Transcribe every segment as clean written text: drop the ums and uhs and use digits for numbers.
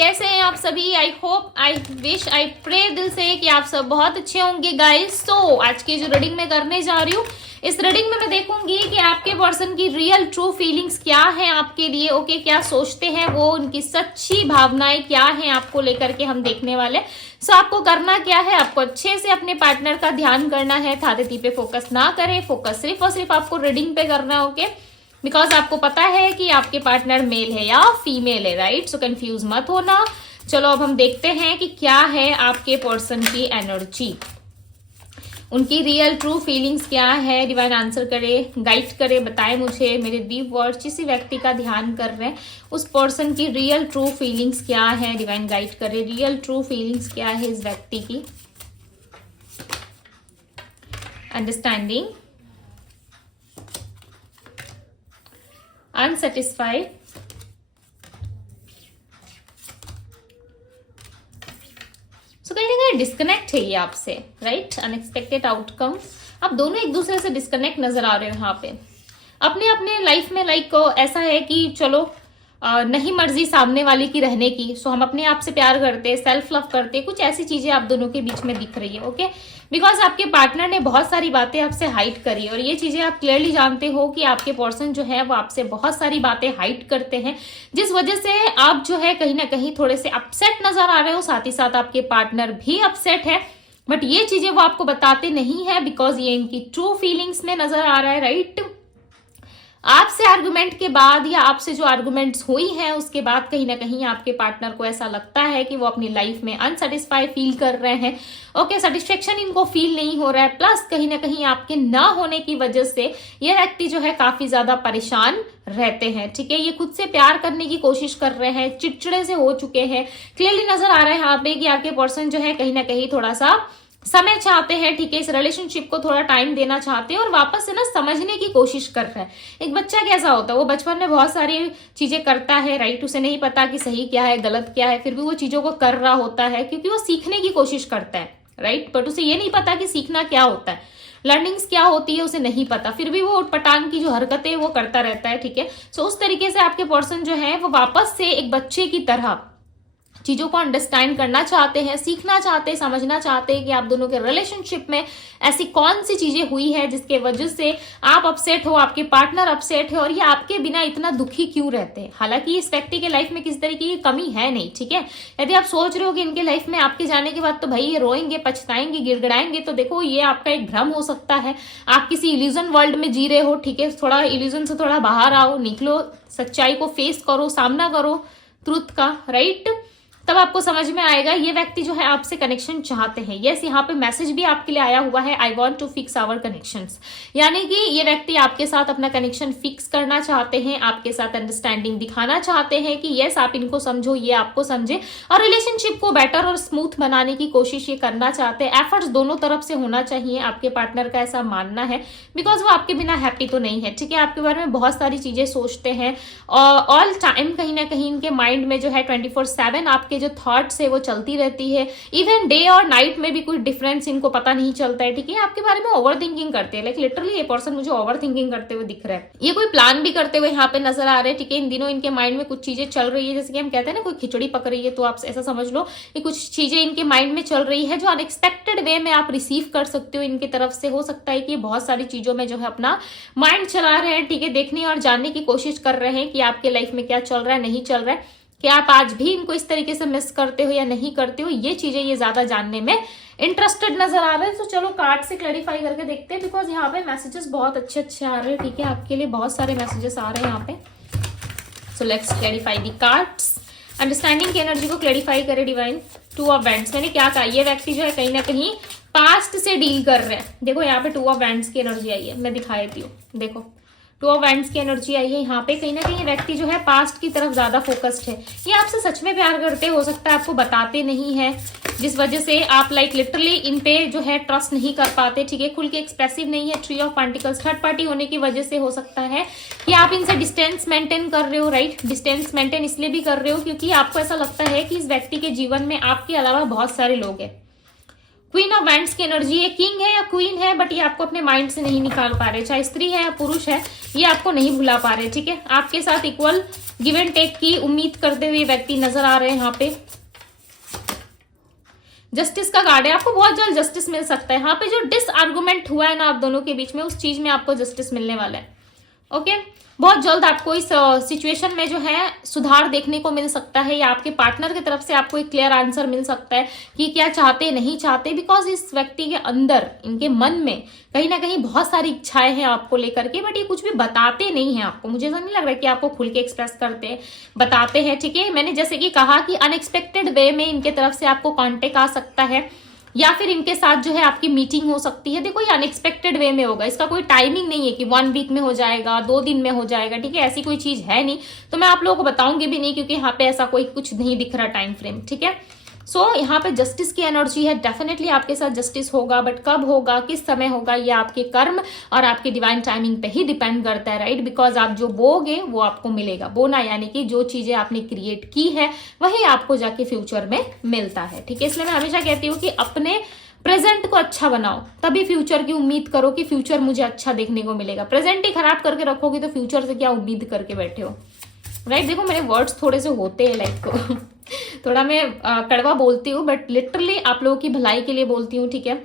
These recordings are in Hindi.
कैसे हैं आप सभी? I hope, I wish, I pray दिल से कि आप सब बहुत अच्छे होंगे गाइस। तो आज की जो रीडिंग मैं करने जा रही हूँ, इस रीडिंग में मैं देखूंगी कि आपके पर्सन की रियल ट्रू फीलिंग्स क्या है आपके लिए। ओके, क्या सोचते हैं वो, उनकी सच्ची भावनाएं क्या हैं आपको लेकर के हम देखने वाले। सो आपको करना क्या है, आपको अच्छे से अपने पार्टनर का ध्यान करना है। थाती पे फोकस ना करें, फोकस सिर्फ और सिर्फ आपको रीडिंग पे करना है। ओके, बिकॉज आपको पता है कि आपके पार्टनर मेल है या फीमेल है, राइट? सो कंफ्यूज मत होना। चलो अब हम देखते हैं कि क्या है आपके पर्सन की एनर्जी, उनकी रियल ट्रू फीलिंग्स क्या है। डिवाइन आंसर करे, गाइड करे, बताए मुझे। मेरे डीप वर्ड जिस व्यक्ति का ध्यान कर रहे हैं उस पर्सन की रियल ट्रू फीलिंग्स क्या है। डिवाइन गाइड करे, रियल ट्रू फीलिंग्स क्या है इस व्यक्ति की। अंडरस्टैंडिंग, अनसेटिस्फाइड, सो कहीं ना कहीं डिस्कनेक्ट है ये आपसे, राइट? अनएक्सपेक्टेड आउटकम, आप दोनों एक दूसरे से डिस्कनेक्ट नजर आ रहे हो यहाँ पे। अपने अपने लाइफ में लाइक ऐसा है कि चलो नहीं मर्जी सामने वाले की रहने की, सो हम अपने आप से प्यार करते, सेल्फ लव करते, कुछ ऐसी चीजें आप दोनों के बीच में दिख रही है। ओके, बिकॉज आपके पार्टनर ने बहुत सारी बातें आपसे हाइड करी और ये चीजें आप क्लियरली जानते हो कि आपके पर्सन जो है वो आपसे बहुत सारी बातें हाइड करते हैं, जिस वजह से आप जो है कहीं ना कहीं थोड़े से अपसेट नजर आ रहे हो। साथ ही साथ आपके पार्टनर भी अपसेट है, बट ये चीजें वो आपको बताते नहीं है बिकॉज ये इनकी ट्रू फीलिंग्स में नजर आ रहा है, राइट? आपसे आर्गुमेंट के बाद या आपसे जो आर्गुमेंट्स हुई हैं उसके बाद कहीं ना कहीं आपके पार्टनर को ऐसा लगता है कि वो अपनी लाइफ में अनसेटिस्फाई फील कर रहे हैं। ओके, सेटिस्फेक्शन इनको फील नहीं हो रहा है, प्लस कहीं ना कहीं आपके ना होने की वजह से ये व्यक्ति जो है काफी ज्यादा परेशान रहते हैं। ठीक है, ये खुद से प्यार करने की कोशिश कर रहे हैं, चिड़चिड़े से हो चुके हैं। क्लियरली नजर आ रहा है यहाँ पे कि आपके पर्सन जो है कहीं ना कहीं थोड़ा सा समय चाहते हैं। ठीक है, इस रिलेशनशिप को थोड़ा टाइम देना चाहते हैं और वापस से ना समझने की कोशिश कर रहा है। एक बच्चा कैसा होता है, वो बचपन में बहुत सारी चीजें करता है, राइट? उसे नहीं पता कि सही क्या है गलत क्या है, फिर भी वो चीजों को कर रहा होता है क्योंकि वो सीखने की कोशिश करता है, राइट? बट उसे ये नहीं पता कि सीखना क्या होता है, लर्निंग्स क्या होती है, उसे नहीं पता, फिर भी वो उटपटांग की जो हरकतें वो करता रहता है। ठीक है, सो उस तरीके से आपके पर्सन जो है वो वापस से एक बच्चे की तरह चीजों को अंडरस्टैंड करना चाहते हैं, सीखना चाहते हैं, समझना चाहते हैं कि आप दोनों के रिलेशनशिप में ऐसी कौन सी चीजें हुई है जिसके वजह से आप अपसेट हो, आपके पार्टनर अपसेट है और ये आपके बिना इतना दुखी क्यों रहते हैं। हालांकि इस व्यक्ति के लाइफ में किसी तरीके की कमी है नहीं। ठीक है, यदि आप सोच रहे हो कि इनके लाइफ में आपके जाने के बाद तो भाई ये रोएंगे, पछताएंगे, गिड़गिड़ाएंगे, तो देखो ये आपका एक भ्रम हो सकता है। आप किसी इल्यूजन वर्ल्ड में जी रहे हो। ठीक है, थोड़ा इल्यूजन से थोड़ा बाहर आओ, निकलो, सच्चाई को फेस करो, सामना करो ट्रुथ का, राइट? तब आपको समझ में आएगा ये व्यक्ति जो है आपसे कनेक्शन चाहते हैं। यस, यहाँ पे मैसेज भी आपके लिए आया हुआ है, I want to fix our connections, यानी कि ये व्यक्ति आपके साथ अपना कनेक्शन फिक्स करना चाहते हैं, आपके साथ अंडरस्टैंडिंग दिखाना चाहते हैं कि यस आप इनको समझो, ये आपको समझे और रिलेशनशिप को बेटर और स्मूथ बनाने की कोशिश ये करना चाहते हैं। एफर्ट्स दोनों तरफ से होना चाहिए, आपके पार्टनर का ऐसा मानना है, बिकॉज वो आपके बिना हैप्पी तो नहीं है। ठीक है, आपके बारे में बहुत सारी चीजें सोचते हैं और ऑल टाइम कहीं ना कहीं इनके माइंड में जो है 24/7 आपके जो थॉट्स है वो चलती रहती है। इवन डे और नाइट में भी कोई डिफरेंस इनको पता नहीं चलता है। ठीक है, आपके बारे में ओवर थिंकिंग करते हैं, लाइक लिटरली ये पर्सन मुझे ओवर थिंकिंग करते हुए दिख रहा है। ये कोई प्लान भी करते हुए यहाँ पे नजर आ रहे हैं। ठीक है, इन दिनों इनके माइंड में कुछ चीजें चल रही है, जैसे कि हम कहते हैं ना कोई खिचड़ी पक रही है, तो आप ऐसा समझ लो कि कुछ चीजें इनके माइंड में चल रही है जो अनएक्सपेक्टेड वे में आप रिसीव कर सकते हो इनकी तरफ से। हो सकता है कि बहुत सारी चीजों में जो है अपना माइंड चला रहे हैं। ठीक है, देखने और जानने की कोशिश कर रहे हैं कि आपके लाइफ में क्या चल रहा है, नहीं चल रहा है, कि आप आज भी इनको इस तरीके से मिस करते हो या नहीं करते हो। ये चीजें ये ज्यादा जानने में इंटरेस्टेड नजर आ रहे हैं। तो चलो कार्ड से क्लैरिफाई करके देखते हैं, बिकॉज यहाँ पे मैसेजेस बहुत अच्छे अच्छे आ रहे हैं। ठीक है, आपके लिए बहुत सारे मैसेजेस आ रहे हैं यहाँ पे। So let's clarify the cards. Understanding की एनर्जी को क्लैरिफाई करे डिवाइन। 2 ऑफ वैंड्स, मैंने क्या कहा, ये व्यक्ति जो है कहीं ना कहीं पास्ट से डील कर रहे हैं। देखो यहाँ पे 2 ऑफ वैंड्स की एनर्जी आई है, मैं दिखा देती हूँ। देखो 2 ऑफ वैंड्स की एनर्जी आई है यहाँ पे। कहीं ना कहीं व्यक्ति जो है पास्ट की तरफ ज्यादा फोकस्ड है। ये आपसे सच में प्यार करते, हो सकता है आपको बताते नहीं है, जिस वजह से आप लाइक लिटरली इन पे जो है ट्रस्ट नहीं कर पाते। ठीक है, खुल के एक्सप्रेसिव नहीं है। 3 ऑफ पेंटिकल्स, थर्ड पार्टी होने की वजह से हो सकता है कि आप इनसे डिस्टेंस मेंटेन कर रहे हो, राइट? डिस्टेंस मेंटेन इसलिए भी कर रहे हो क्योंकि आपको ऐसा लगता है कि इस व्यक्ति के जीवन में आपके अलावा बहुत सारे लोग हैं, क्वीन ऑफ वैंड्स की एनर्जी है, किंग है या क्वीन है, बट ये आपको अपने माइंड से नहीं निकाल पा रहे, चाहे स्त्री है या पुरुष है, ये आपको नहीं भुला पा रहे, ठीक है। आपके साथ इक्वल गिव एंड टेक की उम्मीद करते हुए व्यक्ति नजर आ रहे हैं यहाँ पे। जस्टिस का कार्ड है, आपको बहुत जल्द जस्टिस मिल सकता है। यहाँ पे जो डिसआर्गुमेंट हुआ है ना आप दोनों के बीच में, उस चीज में आपको जस्टिस मिलने वाला है। ओके, बहुत जल्द आपको इस सिचुएशन में जो है सुधार देखने को मिल सकता है, या आपके पार्टनर की तरफ से आपको एक क्लियर आंसर मिल सकता है कि क्या चाहते नहीं चाहते, बिकॉज इस व्यक्ति के अंदर, इनके मन में कहीं ना कहीं बहुत सारी इच्छाएं हैं आपको लेकर के, बट ये कुछ भी बताते नहीं है आपको। मुझे ऐसा नहीं लग रहा है कि आपको खुल के एक्सप्रेस करते हैं, बताते हैं, ठीक है। मैंने जैसे कि कहा कि अनएक्सपेक्टेड वे में इनके तरफ से आपको कॉन्टेक्ट आ सकता है, या फिर इनके साथ जो है आपकी मीटिंग हो सकती है। देखो ये अनएक्सपेक्टेड वे में होगा, इसका कोई टाइमिंग नहीं है कि 1 वीक में हो जाएगा, 2 दिन में हो जाएगा, ठीक है, ऐसी कोई चीज है नहीं। तो मैं आप लोगों को बताऊंगी भी नहीं, क्योंकि यहाँ पे ऐसा कोई कुछ नहीं दिख रहा टाइम फ्रेम, ठीक है। सो यहाँ पे जस्टिस की एनर्जी है, डेफिनेटली आपके साथ जस्टिस होगा, बट कब होगा, किस समय होगा, ये आपके कर्म और आपकी डिवाइन टाइमिंग पे ही डिपेंड करता है, राइट। बिकॉज आप जो बोगे वो आपको मिलेगा। बोना यानी कि जो चीजें आपने क्रिएट की है वही आपको जाके फ्यूचर में मिलता है, ठीक है। इसलिए मैं हमेशा कहती हूँ कि अपने प्रेजेंट को अच्छा बनाओ, तभी फ्यूचर की उम्मीद करो कि फ्यूचर मुझे अच्छा देखने को मिलेगा। प्रेजेंट ही खराब करके रखोगे तो फ्यूचर से क्या उम्मीद करके बैठे हो, राइट। देखो मेरे वर्ड्स थोड़े से होते हैं लाइक को थोड़ा मैं कड़वा बोलती हूँ, बट लिटरली आप लोगों की भलाई के लिए बोलती हूँ, ठीक है।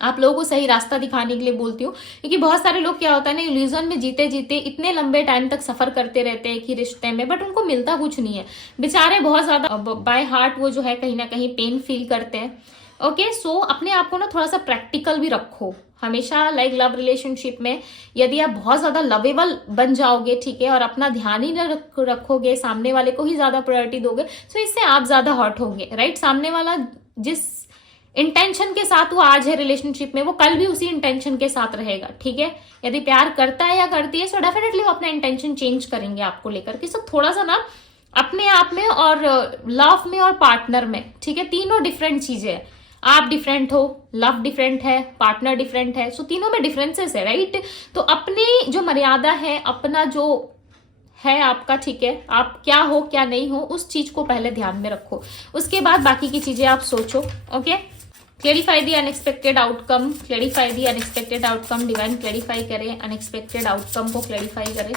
आप लोगों को सही रास्ता दिखाने के लिए बोलती हूँ, क्योंकि बहुत सारे लोग क्या होता है ना, इल्यूजन में जीते जीते इतने लंबे टाइम तक सफर करते रहते हैं एक ही रिश्ते में, बट उनको मिलता कुछ नहीं है। बेचारे बहुत ज्यादा बाय हार्ट वो जो है कहीं ना कहीं पेन फील करते हैं। ओके, सो अपने आप को ना थोड़ा सा प्रैक्टिकल भी रखो हमेशा। लाइक लव रिलेशनशिप में यदि आप बहुत ज्यादा लवेबल बन जाओगे, ठीक है, और अपना ध्यान ही न रखोगे, सामने वाले को ही ज्यादा प्रायोरिटी दोगे, तो इससे आप ज्यादा हर्ट होंगे, राइट। सामने वाला जिस इंटेंशन के साथ वो आज है रिलेशनशिप में, वो कल भी उसी इंटेंशन के साथ रहेगा, ठीक है। यदि प्यार करता है या करती है, सो डेफिनेटली वो अपना इंटेंशन चेंज करेंगे आपको लेकर के। सो थोड़ा सा ना अपने आप में और लव में और पार्टनर में, ठीक है, तीनों डिफरेंट चीजें हैं। आप डिफरेंट हो, लव डिफरेंट है, पार्टनर डिफरेंट है, सो तीनों में डिफरेंसेस है, राइट। तो अपनी जो मर्यादा है, अपना जो है आपका, ठीक है, आप क्या हो क्या नहीं हो, उस चीज को पहले ध्यान में रखो, उसके बाद बाकी की चीजें आप सोचो। ओके, क्लेरिफाई दी अनएक्सपेक्टेड आउटकम, क्लेरिफाई दी अनएक्सपेक्टेड आउटकम, डिवाइन क्लेरिफाई करे अनएक्सपेक्टेड आउटकम को, क्लेरिफाई करे।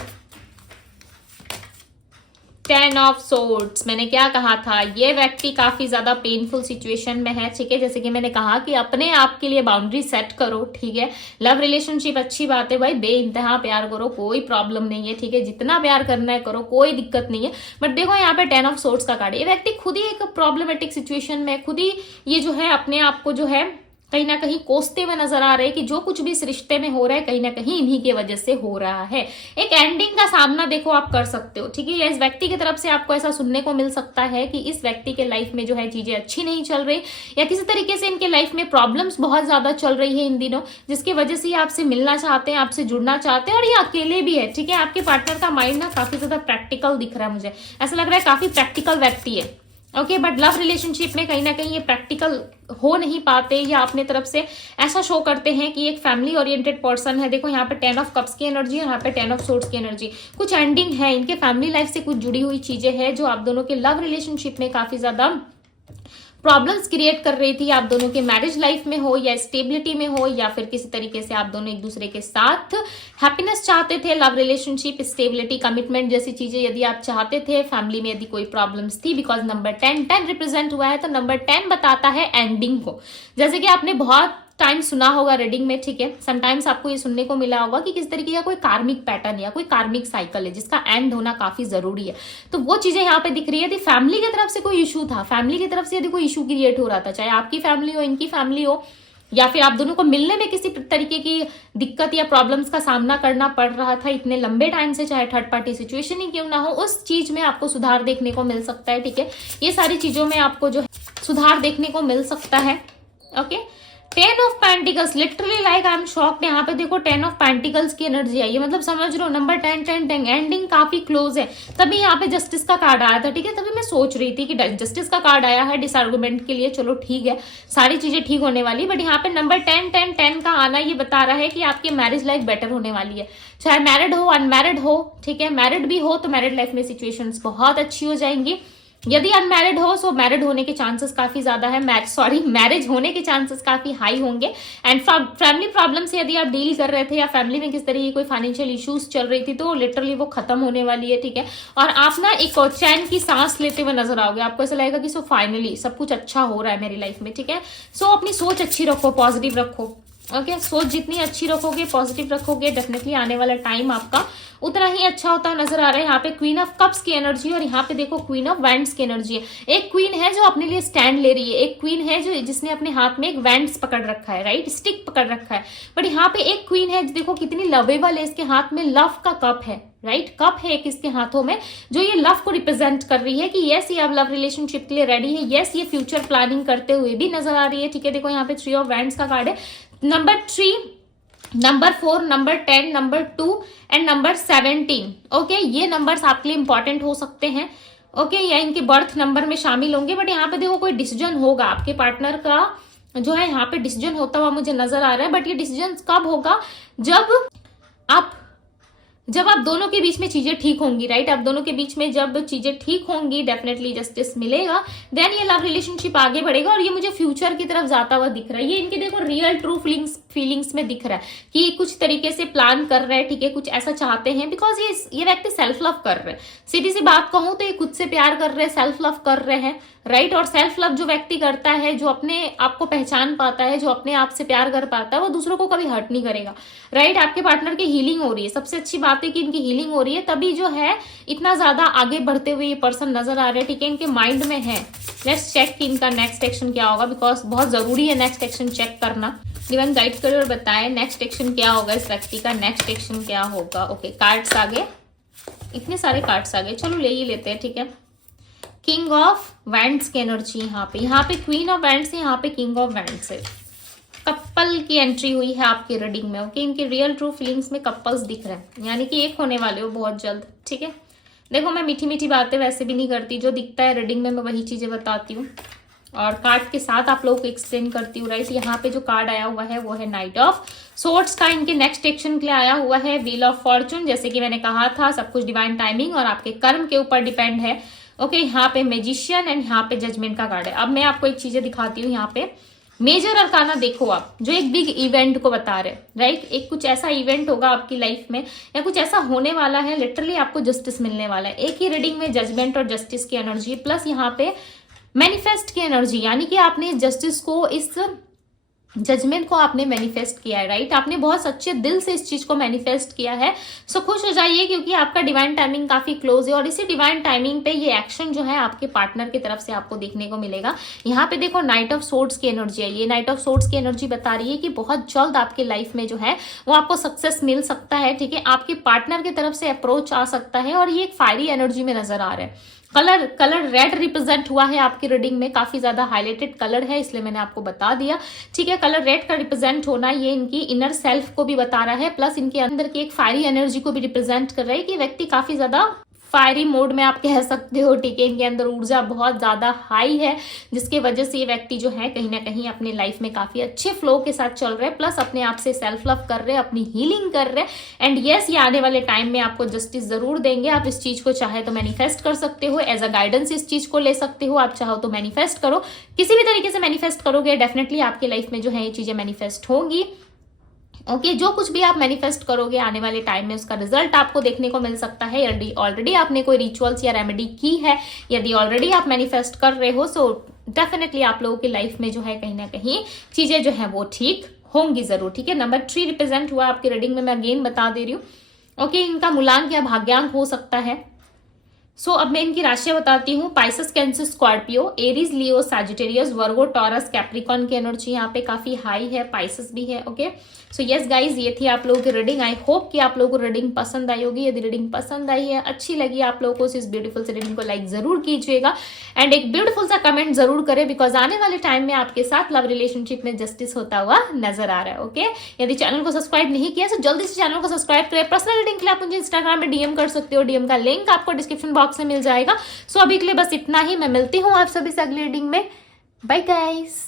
10 ऑफ सोर्ड्स, मैंने क्या कहा था, ये व्यक्ति काफी ज्यादा पेनफुल सिचुएशन में है, ठीक है। जैसे कि मैंने कहा कि अपने आप के लिए बाउंड्री सेट करो, ठीक है। लव रिलेशनशिप अच्छी बात है भाई, बेइंतहा प्यार करो, कोई प्रॉब्लम नहीं है, ठीक है। जितना प्यार करना है करो, कोई दिक्कत नहीं है। बट देखो यहाँ पे 10 ऑफ सोर्ड्स का कार्ड, ये व्यक्ति खुद ही एक प्रॉब्लमेटिक सिचुएशन में, खुद ही ये जो है अपने आप को जो है कहीं ना कहीं कोसते हुए नजर आ रहे हैं कि जो कुछ भी इस रिश्ते में हो रहा है कहीं ना कहीं इन्हीं की वजह से हो रहा है। एक एंडिंग का सामना देखो आप कर सकते हो, ठीक है। या इस व्यक्ति की तरफ से आपको ऐसा सुनने को मिल सकता है कि इस व्यक्ति के लाइफ में जो है चीजें अच्छी नहीं चल रही, या किसी तरीके से इनके लाइफ में प्रॉब्लम्स बहुत ज्यादा चल रही है इन दिनों, जिसकी वजह से ये आपसे मिलना चाहते हैं, आपसे जुड़ना चाहते हैं, और ये अकेले भी है, ठीक है। आपके पार्टनर का माइंड ना काफी ज्यादा प्रैक्टिकल दिख रहा है, मुझे ऐसा लग रहा है काफी प्रैक्टिकल व्यक्ति है। ओके, बट लव रिलेशनशिप में कहीं ना कहीं ये प्रैक्टिकल हो नहीं पाते, या अपने तरफ से ऐसा शो करते हैं कि एक फैमिली ओरिएंटेड पर्सन है। देखो यहाँ पे 10 ऑफ कप्स की एनर्जी है, यहाँ पे 10 ऑफ सोर्ड्स की एनर्जी, कुछ एंडिंग है, इनके फैमिली लाइफ से कुछ जुड़ी हुई चीजें हैं जो आप दोनों के लव रिलेशनशिप में काफी ज्यादा प्रॉब्लम्स क्रिएट कर रही थी। आप दोनों के मैरिज लाइफ में हो या स्टेबिलिटी में हो, या फिर किसी तरीके से आप दोनों एक दूसरे के साथ हैप्पीनेस चाहते थे, लव रिलेशनशिप, स्टेबिलिटी, कमिटमेंट जैसी चीजें यदि आप चाहते थे, फैमिली में यदि कोई प्रॉब्लम्स थी, बिकॉज नंबर 10 रिप्रेजेंट हुआ है, तो नंबर 10 बताता है एंडिंग को। जैसे कि आपने बहुत टाइम सुना होगा रीडिंग में, ठीक है, समटाइम्स आपको ये सुनने को मिला होगा कि किस तरीके का कोई कार्मिक पैटर्न या कोई कार्मिक साइकिल है जिसका एंड होना काफी जरूरी है। तो वो चीजें यहाँ पे दिख रही है। यदि फैमिली की तरफ से कोई इशू था, फैमिली की तरफ से यदि कोई इशू क्रिएट हो रहा था, चाहे आपकी फैमिली हो, इनकी फैमिली हो, या फिर आप दोनों को मिलने में किसी तरीके की दिक्कत या प्रॉब्लम्स का सामना करना पड़ रहा था इतने लंबे टाइम से, चाहे थर्ड पार्टी सिचुएशन ही क्यों ना हो, उस चीज में आपको सुधार देखने को मिल सकता है, ठीक है। ये सारी चीजों में आपको जो है सुधार देखने को मिल सकता है। Okay, 10 of pentacles, literally like I am shocked. यहाँ पे देखो 10 ऑफ पेंटिकल्स की एनर्जी आई है, मतलब समझ लो नंबर 10 एंडिंग काफी क्लोज है। तभी यहाँ पे जस्टिस का कार्ड आया था, ठीक है। तभी मैं सोच रही थी कि जस्टिस का कार्ड आया है डिसआर्गुमेंट के लिए, चलो ठीक है, सारी चीजें ठीक होने वाली। बट यहाँ पे नंबर 10 का आना ये बता रहा है कि आपकी मैरिज लाइफ बेटर होने वाली है, चाहे मैरिड हो अनमैरिड हो, ठीक है। मैरिड भी हो तो मैरिड लाइफ में सिचुएशंस बहुत अच्छी हो जाएंगी, यदि अनमैरिड हो सो मैरिड होने के चांसेस काफी ज्यादा है, मैरिज होने के चांसेस काफी हाई होंगे। एंड फैमिली प्रॉब्लम से यदि आप डील कर रहे थे या फैमिली में किस तरह की कोई फाइनेंशियल इश्यूज चल रही थी तो लिटरली वो खत्म होने वाली है, ठीक है। और आप ना एक चैन की सांस लेते हुए नजर आओगे, आपको ऐसा लगेगा कि सो फाइनली सब कुछ अच्छा हो रहा है मेरी लाइफ में, ठीक है। सो अपनी सोच अच्छी रखो, पॉजिटिव रखो, ओके। सोच जितनी अच्छी रखोगे, पॉजिटिव रखोगे, डेफिनेटली आने वाला टाइम आपका उतना ही अच्छा होता नजर आ रहा है। यहाँ पे क्वीन ऑफ कप्स की एनर्जी और यहाँ पे देखो क्वीन ऑफ वैंड्स की एनर्जी है। एक क्वीन है जो अपने लिए स्टैंड ले रही है, एक क्वीन है जो जिसने अपने हाथ में एक वैंड्स पकड़ रखा है, राइट, स्टिक पकड़ रखा है। बट यहाँ पे एक क्वीन है, देखो कितनी लवेबल है, इसके हाथ में लव का कप है, राइट, कप है एक इसके हाथों में जो ये लव को रिप्रेजेंट कर रही है कि यस ये अब लव रिलेशनशिप के लिए रेडी है, यस ये फ्यूचर प्लानिंग करते हुए भी नजर आ रही है, ठीक है। देखो यहाँ पे 3 ऑफ वैंड्स का कार्ड है, number 3, number 4, number 10, number 2 and number 17, okay. ये नंबर्स आपके लिए इंपॉर्टेंट हो सकते हैं, ओके, या इनके बर्थ नंबर में शामिल होंगे। बट यहाँ पे देखो कोई डिसीजन होगा आपके पार्टनर का जो है, यहाँ पे डिसीजन होता हुआ मुझे नजर आ रहा है। बट ये डिसीजन कब होगा, जब आप दोनों के बीच में चीजें ठीक होंगी, राइट। आप दोनों के बीच में जब चीजें ठीक होंगी, डेफिनेटली जस्टिस मिलेगा, देन ये लव रिलेशनशिप आगे बढ़ेगा। और ये मुझे फ्यूचर की तरफ जाता हुआ दिख रहा है, ये इनके देखो रियल ट्रू फीलिंग्स में दिख रहा है कि ये कुछ तरीके से प्लान कर रहे हैं, ठीक है, कुछ ऐसा चाहते हैं। बिकॉज ये व्यक्ति सेल्फ लव कर रहे हैं, सीधी सी बात कहूं तो ये खुद से प्यार कर रहे हैं, सेल्फ लव कर रहे हैं, राइट। और सेल्फ लव जो व्यक्ति करता है, जो अपने आप को पहचान पाता है, जो अपने आप से प्यार कर पाता है, वो दूसरों को कभी हर्ट नहीं करेगा, राइट। आपके पार्टनर की हीलिंग हो रही है, सबसे अच्छी बात है कि इनकी हीलिंग हो रही है, तभी जो है इतना ज्यादा आगे बढ़ते हुए ये पर्सन नजर आ रहे हैं, ठीक है, इनके माइंड में है। लेट्स चेक कि इनका नेक्स्ट एक्शन क्या होगा, बिकॉज बहुत जरूरी है नेक्स्ट एक्शन चेक करना। डिवाइन गाइड करें और बताएं नेक्स्ट एक्शन क्या होगा, इस व्यक्ति का नेक्स्ट एक्शन क्या होगा। ओके, कार्ड्स आ गए, इतने सारे कार्ड्स आ गए, चलो ले ही लेते हैं, ठीक है। किंग ऑफ वैंड्स की एनर्जी यहाँ पे क्वीन ऑफ वैंड्स है, यहाँ पे किंग ऑफ वैंड्स है। कपल की एंट्री हुई है आपकी रीडिंग में, ओके। इनके रियल ट्रू फीलिंग्स में कपल्स दिख रहे हैं, यानी कि एक होने वाले हो बहुत जल्द, ठीक है। देखो मैं मीठी मीठी बातें वैसे भी नहीं करती, जो दिखता है रीडिंग में मैं वही चीजें बताती हूँ और कार्ड के साथ आप लोगों को एक्सप्लेन करती हूँ, राइट। यहाँ पे जो कार्ड आया हुआ है वो है नाइट ऑफ सोर्ड्स का, इनके नेक्स्ट एक्शन के लिए आया हुआ है व्हील ऑफ फॉर्चून। जैसे कि मैंने कहा था, सब कुछ डिवाइन टाइमिंग और आपके कर्म के ऊपर डिपेंड है, ओके। यहाँ पे मैजिशियन एंड यहाँ पे जजमेंट का कार्ड है। अब मैं आपको एक चीजें दिखाती हूँ, यहाँ पे मेजर अरकाना देखो आप, जो एक बिग इवेंट को बता रहे, राइट। एक कुछ ऐसा इवेंट होगा आपकी लाइफ में या कुछ ऐसा होने वाला है, लिटरली आपको जस्टिस मिलने वाला है। एक ही रीडिंग में जजमेंट और जस्टिस की एनर्जी प्लस यहाँ पे मैनिफेस्ट की एनर्जी, यानी कि आपने जस्टिस को, इस जजमेंट को आपने मैनिफेस्ट किया है, राइट। आपने बहुत सच्चे दिल से इस चीज को मैनिफेस्ट किया है। सो खुश हो जाइए क्योंकि आपका डिवाइन टाइमिंग काफी क्लोज है और इसी डिवाइन टाइमिंग पे ये एक्शन जो है आपके पार्टनर की तरफ से आपको देखने को मिलेगा। यहाँ पे देखो नाइट ऑफ सोर्ड्स की एनर्जी है, ये नाइट ऑफ सोर्ड्स की एनर्जी बता रही है कि बहुत जल्द आपके लाइफ में जो है वो आपको सक्सेस मिल सकता है, ठीक है। आपके पार्टनर की तरफ से अप्रोच आ सकता है और ये एक फायरी एनर्जी में नजर आ रहा है। कलर रेड रिप्रेजेंट हुआ है आपकी रीडिंग में, काफी ज्यादा हाईलाइटेड कलर है, इसलिए मैंने आपको बता दिया, ठीक है। कलर रेड का रिप्रेजेंट होना ये इनकी इनर सेल्फ को भी बता रहा है, प्लस इनके अंदर की एक फायरी एनर्जी को भी रिप्रेजेंट कर रहा है कि व्यक्ति काफी ज्यादा फायरी मोड में आप कह सकते हो, ठीक है। इनके अंदर ऊर्जा बहुत ज्यादा हाई है, जिसकी वजह से ये व्यक्ति जो है कहीं ना कहीं अपने लाइफ में काफी अच्छे फ्लो के साथ चल रहे हैं, प्लस अपने आप से सेल्फ लव कर रहे हैं, अपनी हीलिंग कर रहे हैं। एंड यस, ये आने वाले टाइम में आपको जस्टिस जरूर देंगे। आप इस चीज को चाहे तो मैनिफेस्ट कर सकते हो, एज अ गाइडेंस इस चीज को ले सकते हो, आप चाहो तो मैनिफेस्ट करो, किसी भी तरीके से मैनिफेस्ट करोगे डेफिनेटली आपकी लाइफ में जो है ये चीजें मैनिफेस्ट होंगी, ओके। जो कुछ भी आप मैनिफेस्ट करोगे आने वाले टाइम में उसका रिजल्ट आपको देखने को मिल सकता है। यदि ऑलरेडी आपने कोई रिचुअल्स या रेमेडी की है, यदि ऑलरेडी आप मैनिफेस्ट कर रहे हो, सो डेफिनेटली आप लोगों की लाइफ में जो है कहीं ना कहीं चीजें जो है वो ठीक होंगी जरूर, ठीक है। नंबर 3 रिप्रेजेंट हुआ आपकी रीडिंग में, मैं अगेन बता दे रही हूँ, ओके। इनका मूलांक या भाग्यांक हो सकता है। सो अब मैं इनकी राशियां बताती हूँ। पाइसेस, कैंसर, स्कॉर्पियो, एरीज, लियो, सैजिटेरियस, वर्गो, टॉरस, कैप्रिकॉन की एनर्जी यहाँ पे काफी हाई है, पाइसेस भी है, ओके। सो यस गाइज, ये थी आप लोगों की रीडिंग। आई होप कि आप लोगों को रीडिंग पसंद आई होगी। यदि रीडिंग पसंद आई है, अच्छी लगी आप लोगों को, इस ब्यूटीफुल से रीडिंग को लाइक जरूर कीजिएगा एंड एक ब्यूटीफुल सा कमेंट जरूर करें, बिकॉज आने वाले टाइम में आपके साथ लव रिलेशनशिप में जस्टिस होता हुआ नजर आ रहा है, ओके। यदि चैनल को सब्सक्राइब नहीं किया तो जल्दी से चैनल को सब्सक्राइब करें। पर्सनल रीडिंग के लिए आप मुझे इंस्टाग्राम में डीएम कर सकते हो, डीएम का लिंक आपको डिस्क्रिप्शन बॉक्स में मिल जाएगा। सो अभी के लिए बस इतना ही, मैं मिलती हूँ आप सभी से अगली रीडिंग में। Bye guys.